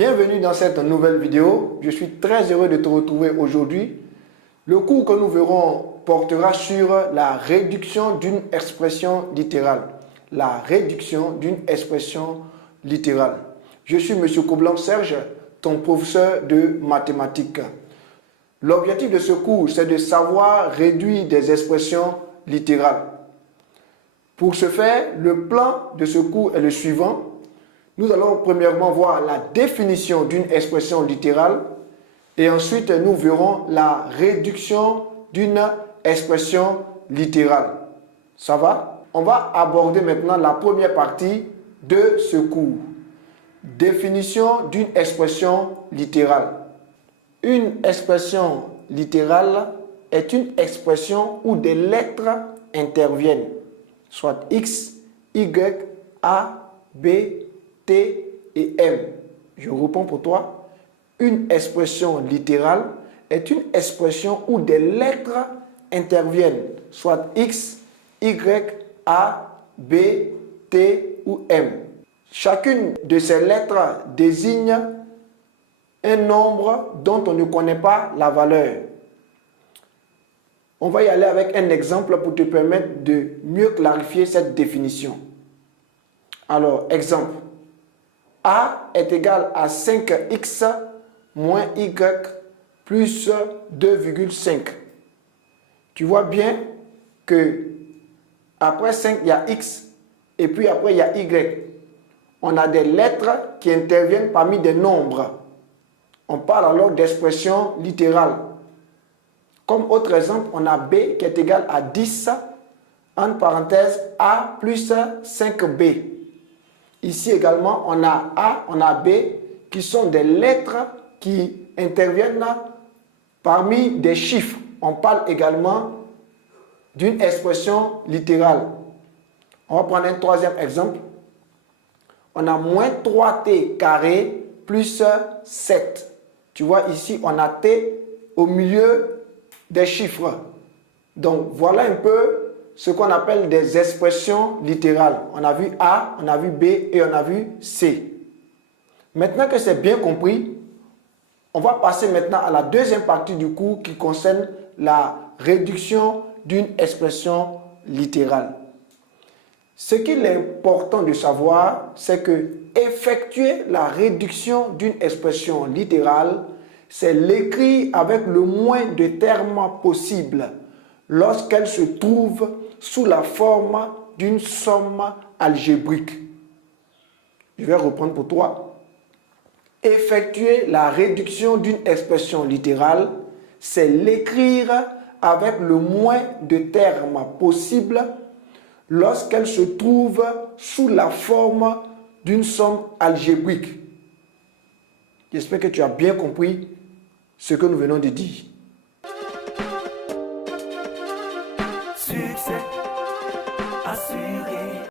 Bienvenue dans cette nouvelle vidéo. Je suis très heureux de te retrouver aujourd'hui. Le cours que nous verrons portera sur la réduction d'une expression littérale. La réduction d'une expression littérale. Je suis M. Coblent Serge, ton professeur de mathématiques. L'objectif de ce cours, c'est de savoir réduire des expressions littérales. Pour ce faire, le plan de ce cours est le suivant. Nous allons premièrement voir la définition d'une expression littérale et ensuite nous verrons la réduction d'une expression littérale. Ça va? On va aborder maintenant la première partie de ce cours. Définition d'une expression littérale. Une expression littérale est une expression où des lettres interviennent, soit X, Y, A, B, T et M. Je réponds pour toi. Une expression littérale est une expression où des lettres interviennent, soit X, Y, A, B, T ou M. Chacune de ces lettres désigne un nombre dont on ne connaît pas la valeur. On va y aller avec un exemple pour te permettre de mieux clarifier cette définition. Alors, exemple. A est égal à 5x moins y plus 2,5. Tu vois bien que après 5, il y a x et puis après, il y a y. On a des lettres qui interviennent parmi des nombres. On parle alors d'expression littérale. Comme autre exemple, on a B qui est égal à 10, entre parenthèses, A plus 5B. Ici également, on a A, on a B, qui sont des lettres qui interviennent parmi des chiffres. On parle également d'une expression littérale. On va prendre un troisième exemple. On a moins 3t carré plus 7. Tu vois ici, on a t au milieu des chiffres. Donc, voilà un peu ce qu'on appelle des expressions littérales. On a vu A, on a vu B et on a vu C. Maintenant que c'est bien compris, on va passer maintenant à la deuxième partie du cours qui concerne la réduction d'une expression littérale. Ce qu'il est important de savoir, c'est que effectuer la réduction d'une expression littérale, c'est l'écrire avec le moins de termes possible lorsqu'elle se trouve sous la forme d'une somme algébrique. Je vais reprendre pour toi. Effectuer la réduction d'une expression littérale, c'est l'écrire avec le moins de termes possible lorsqu'elle se trouve sous la forme d'une somme algébrique. J'espère que tu as bien compris ce que nous venons de dire. Succès assuré.